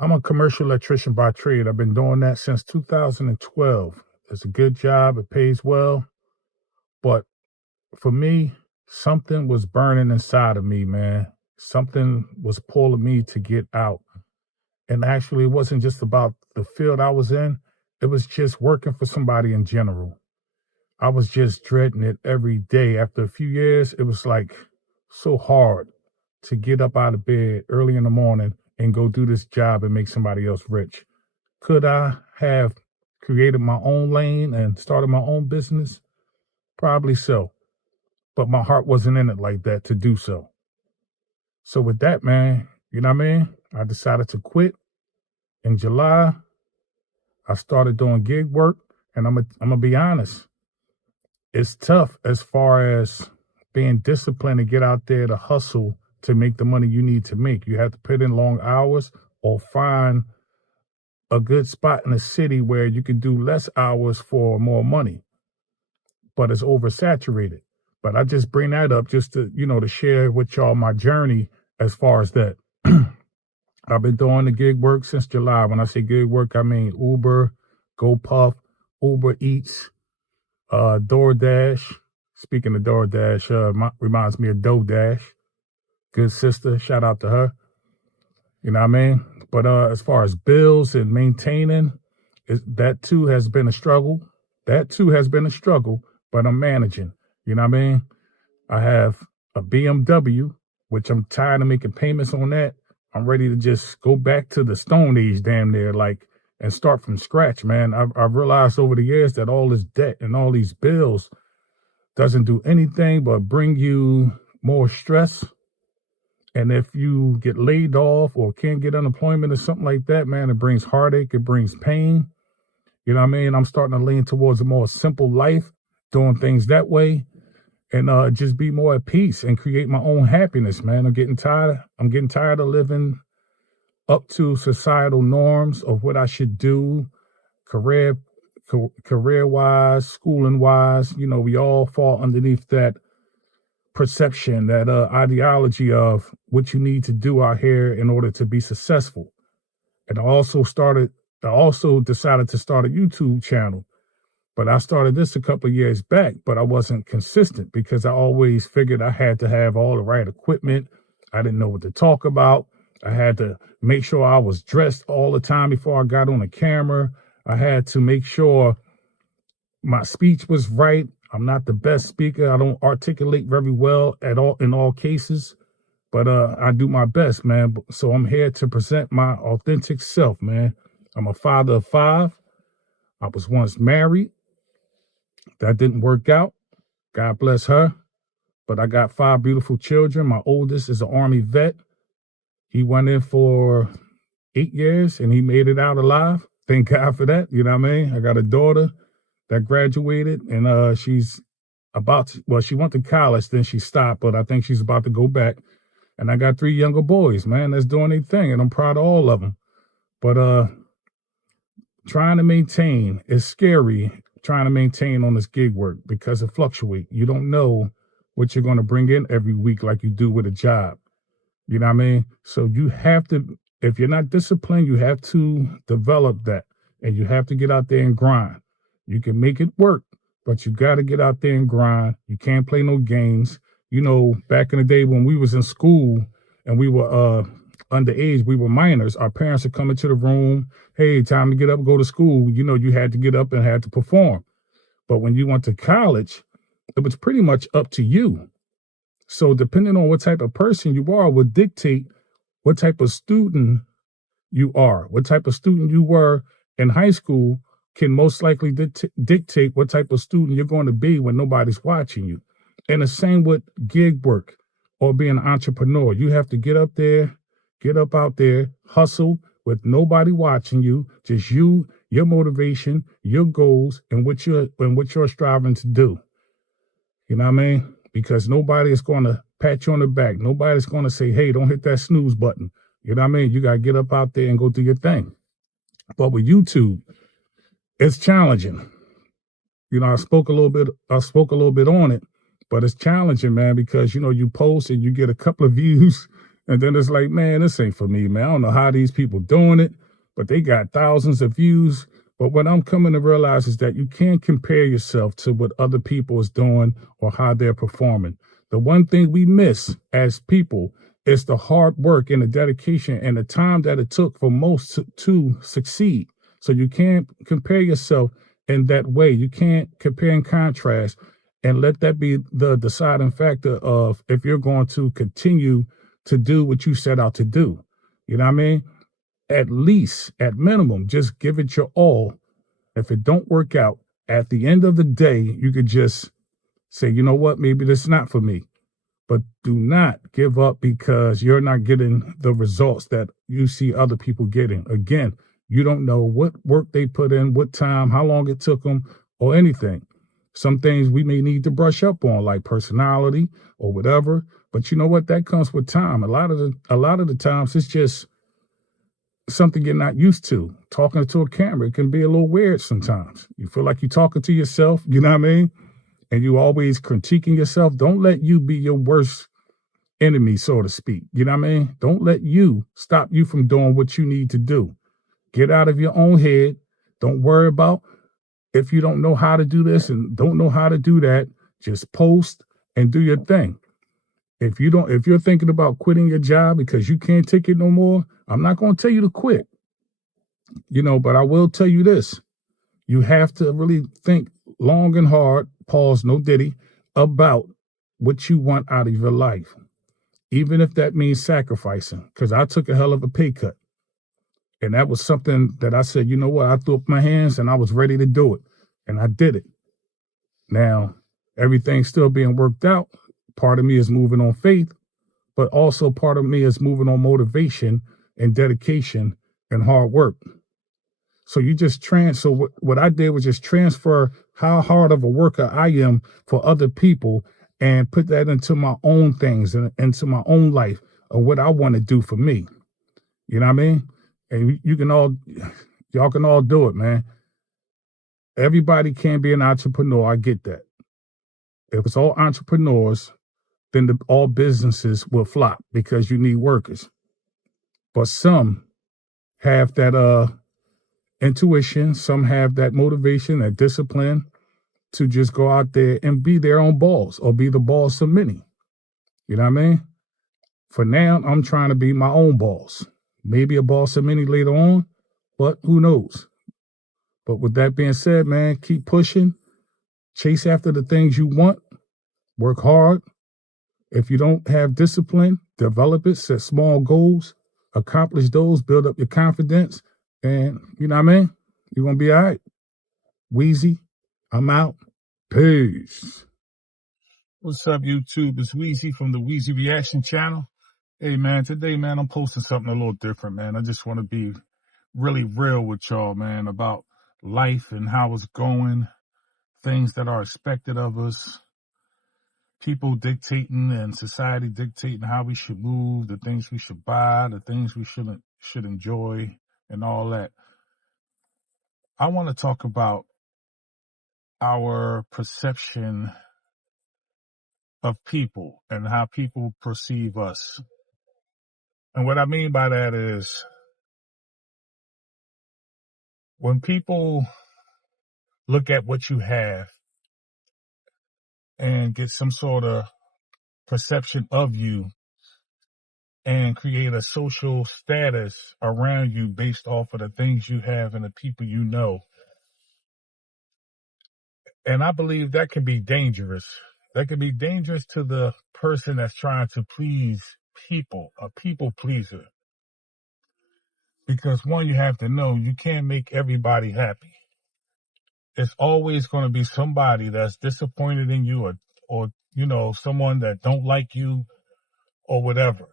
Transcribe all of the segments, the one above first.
I'm a commercial electrician by trade. I've been doing that since 2012. It's a good job. It pays well. But for me, something was burning inside of me, man. Something was pulling me to get out. And actually, it wasn't just about the field I was in. It was just working for somebody in general. I was just dreading it every day. After a few years, it was like so hard to get up out of bed early in the morning and go do this job and make somebody else rich. Could I have created my own lane and started my own business? Probably so. But my heart wasn't in it like that to do so. So with that, man, you know what I mean? I decided to quit. In July, I started doing gig work, and I'm gonna be honest. It's tough as far as being disciplined to get out there to hustle to make the money you need to make. You have to put in long hours or find a good spot in the city where you can do less hours for more money, but it's oversaturated. But I just bring that up just to, to share with y'all my journey as far as that. I've been doing the gig work since July. When I say gig work, I mean Uber, GoPuff, Uber Eats, DoorDash. Speaking of DoorDash, reminds me of DoorDash. Good sister. Shout out to her. You know what I mean? But as far as bills and maintaining, that too has been a struggle. But I'm managing. You know what I mean? I have a BMW, which I'm tired of making payments on that. I'm ready to just go back to the Stone Age damn near, and start from scratch, man. I've realized over the years that all this debt and all these bills doesn't do anything but bring you more stress. And if you get laid off or can't get unemployment or something like that, man, it brings heartache, it brings pain. You know what I mean? I'm starting to lean towards a more simple life, doing things that way, and just be more at peace and create my own happiness, man. I'm getting tired of living up to societal norms of what I should do, career-wise, schooling-wise. We all fall underneath that perception, that ideology of what you need to do out here in order to be successful. And I also decided to start a YouTube channel. But I started this a couple of years back, but I wasn't consistent because I always figured I had to have all the right equipment. I didn't know what to talk about. I had to make sure I was dressed all the time before I got on the camera. I had to make sure my speech was right. I'm not the best speaker. I don't articulate very well at all in all cases, but I do my best, man. So I'm here to present my authentic self, man. I'm a father of 5. I was once married. That didn't work out. God bless her. But I got 5 beautiful children. My oldest is an Army vet. He went in for 8 years and he made it out alive. Thank God for that. You know what I mean? I got a daughter that graduated and she's she went to college, then she stopped, but I think she's about to go back. And I got 3 younger boys, man, that's doing their thing, and I'm proud of all of them. But trying to maintain is scary, trying to maintain on this gig work because it fluctuates. You don't know what you're going to bring in every week like you do with a job. You know what I mean? So you have to, if you're not disciplined, you have to develop that, and you have to get out there and grind. You can make it work, but you got to get out there and grind. You can't play no games. Back in the day when we was in school and we were underage, we were minors, our parents would come into the room, hey, time to get up, go to school. You had to get up and had to perform. But when you went to college, it was pretty much up to you. So depending on what type of person you are would dictate what type of student you are. What type of student you were in high school can most likely dictate what type of student you're going to be when nobody's watching you. And the same with gig work or being an entrepreneur. You have to get up out there, hustle with nobody watching you, just you, your motivation, your goals, and what you're striving to do. You know what I mean? Because nobody is going to pat you on the back. Nobody's going to say, hey, don't hit that snooze button. You know what I mean? You got to get up out there and go do your thing. But with YouTube, it's challenging. I spoke a little bit on it, but it's challenging, man, because, you post and you get a couple of views And then it's like, man, this ain't for me, man. I don't know how these people doing it, but they got thousands of views. But what I'm coming to realize is that you can't compare yourself to what other people is doing or how they're performing. The one thing we miss as people is the hard work and the dedication and the time that it took for most to succeed. So you can't compare yourself in that way. You can't compare and contrast and let that be the deciding factor of if you're going to continue to do what you set out to do. You know what I mean? At least, at minimum, just give it your all. If it don't work out, at the end of the day, you could just say, you know what, maybe this is not for me. But do not give up because you're not getting the results that you see other people getting. Again, you don't know what work they put in, what time, how long it took them, or anything. Some things we may need to brush up on, like personality or whatever. But you know what? That comes with time. A lot of the times it's just something you're not used to. Talking to a camera, it can be a little weird sometimes. You feel like you're talking to yourself, you know what I mean? And you always critiquing yourself. Don't let you be your worst enemy, so to speak. You know what I mean? Don't let you stop you from doing what you need to do. Get out of your own head. Don't worry about if you don't know how to do this and don't know how to do that. Just post and do your thing. If you're thinking about quitting your job because you can't take it no more, I'm not going to tell you to quit. But I will tell you this. You have to really think long and hard, pause, no diddy, about what you want out of your life. Even if that means sacrificing, because I took a hell of a pay cut. And that was something that I said, you know what, I threw up my hands and I was ready to do it. And I did it. Now, everything's still being worked out. Part of me is moving on faith, but also part of me is moving on motivation and dedication and hard work. So what I did was just transfer how hard of a worker I am for other people and put that into my own things and into my own life of what I want to do for me. You know what I mean? And y'all can all do it, man. Everybody can be an entrepreneur. I get that. If it's all entrepreneurs, then all businesses will flop because you need workers. But some have that intuition, some have that motivation, that discipline to just go out there and be their own boss or be the boss of many. You know what I mean? For now, I'm trying to be my own boss. Maybe a boss of many later on, but who knows? But with that being said, man, keep pushing, chase after the things you want, work hard. If you don't have discipline, develop it, set small goals, accomplish those, build up your confidence, and you know what I mean? You're going to be all right. Weezy, I'm out. Peace. What's up, YouTube? It's Weezy from the Weezy Reaction channel. Hey, man, today, man, I'm posting something a little different, man. I just want to be really real with y'all, man, about life and how it's going, things that are expected of us, people dictating and society dictating how we should move, the things we should buy, the things we should enjoy, and all that. I want to talk about our perception of people and how people perceive us. And what I mean by that is when people look at what you have and get some sort of perception of you and create a social status around you based off of the things you have and the people you know. And I believe that can be dangerous. That can be dangerous to the person that's trying to please people, a people pleaser. Because one, you have to know you can't make everybody happy. It's always going to be somebody that's disappointed in you or someone that don't like you or whatever.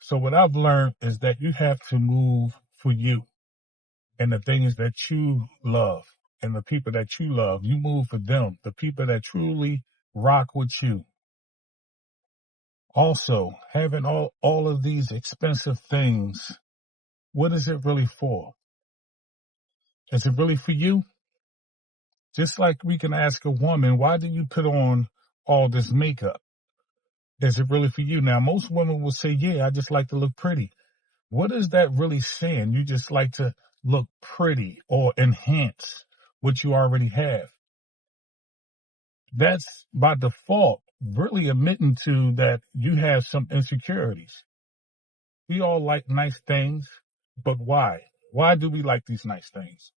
So what I've learned is that you have to move for you and the things that you love and the people that you love. You move for them, the people that truly rock with you. Also, having all of these expensive things, what is it really for? Is it really for you? Just like we can ask a woman, why do you put on all this makeup? Is it really for you? Now, most women will say, yeah, I just like to look pretty. What is that really saying? You just like to look pretty or enhance what you already have. That's by default really admitting to that you have some insecurities. We all like nice things, but why? Why do we like these nice things?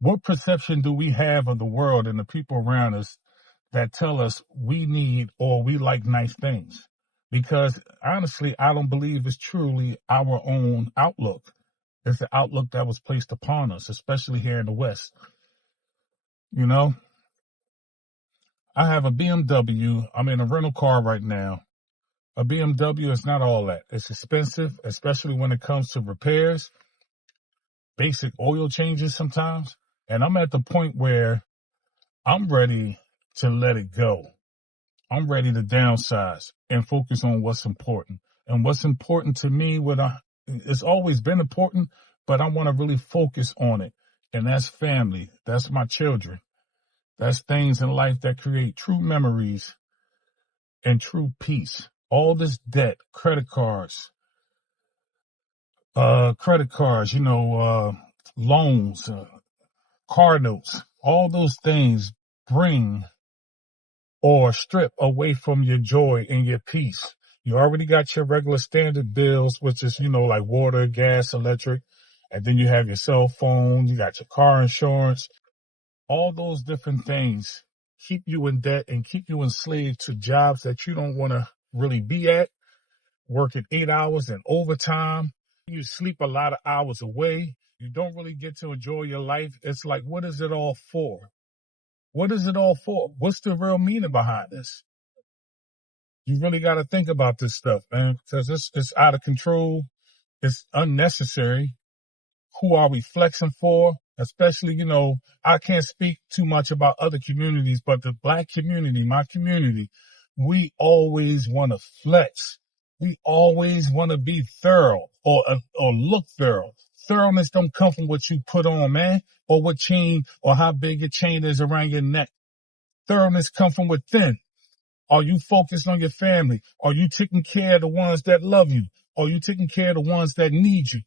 What perception do we have of the world and the people around us that tell us we need or we like nice things? Because honestly, I don't believe it's truly our own outlook. It's the outlook that was placed upon us, especially here in the West. You know, I have a BMW. I'm in a rental car right now. A BMW is not all that. It's expensive, especially when it comes to repairs, basic oil changes sometimes. And I'm at the point where I'm ready to let it go. I'm ready to downsize and focus on what's important. And what's important to me, it's always been important, but I want to really focus on it. And that's family. That's my children. That's things in life that create true memories and true peace. All this debt, credit cards, loans, car notes, all those things bring or strip away from your joy and your peace. You already got your regular standard bills, which is, like water, gas, electric. And then you have your cell phone, you got your car insurance. All those different things keep you in debt and keep you enslaved to jobs that you don't want to really be at, working 8 hours and overtime. You sleep a lot of hours away. You don't really get to enjoy your life. It's like, what is it all for? What is it all for? What's the real meaning behind this? You really got to think about this stuff, man, because it's out of control. It's unnecessary. Who are we flexing for? Especially, I can't speak too much about other communities, but the Black community, my community, we always want to flex. We always want to be thorough or look thorough. Thoroughness don't come from what you put on, man, or what chain or how big your chain is around your neck. Thoroughness come from within. Are you focused on your family? Are you taking care of the ones that love you? Are you taking care of the ones that need you?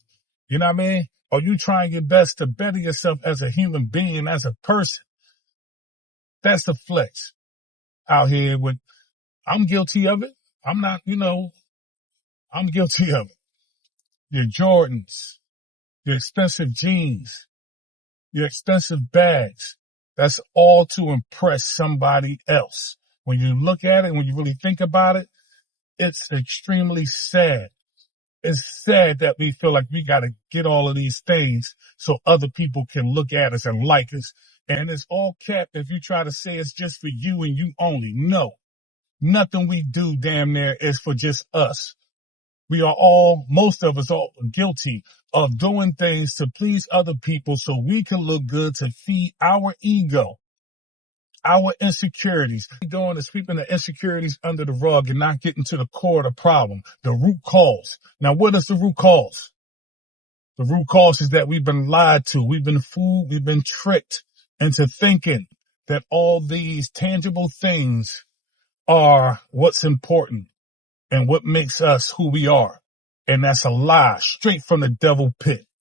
You know what I mean? Are you trying your best to better yourself as a human being, as a person? That's the flex out here with, I'm guilty of it. I'm not, I'm guilty of it. Your Jordans, your expensive jeans, your expensive bags. That's all to impress somebody else. When you look at it, when you really think about it, it's extremely sad. It's sad that we feel like we got to get all of these things so other people can look at us and like us. And it's all cap if you try to say it's just for you and you only. No, nothing we do damn near is for just us. We are all, most of us, all guilty of doing things to please other people so we can look good to feed our ego. Our insecurities. What we're doing is sweeping the insecurities under the rug and not getting to the core of the problem, the root cause. Now, what is the root cause? The root cause is that we've been lied to. We've been fooled. We've been tricked into thinking that all these tangible things are what's important and what makes us who we are. And that's a lie straight from the devil pit.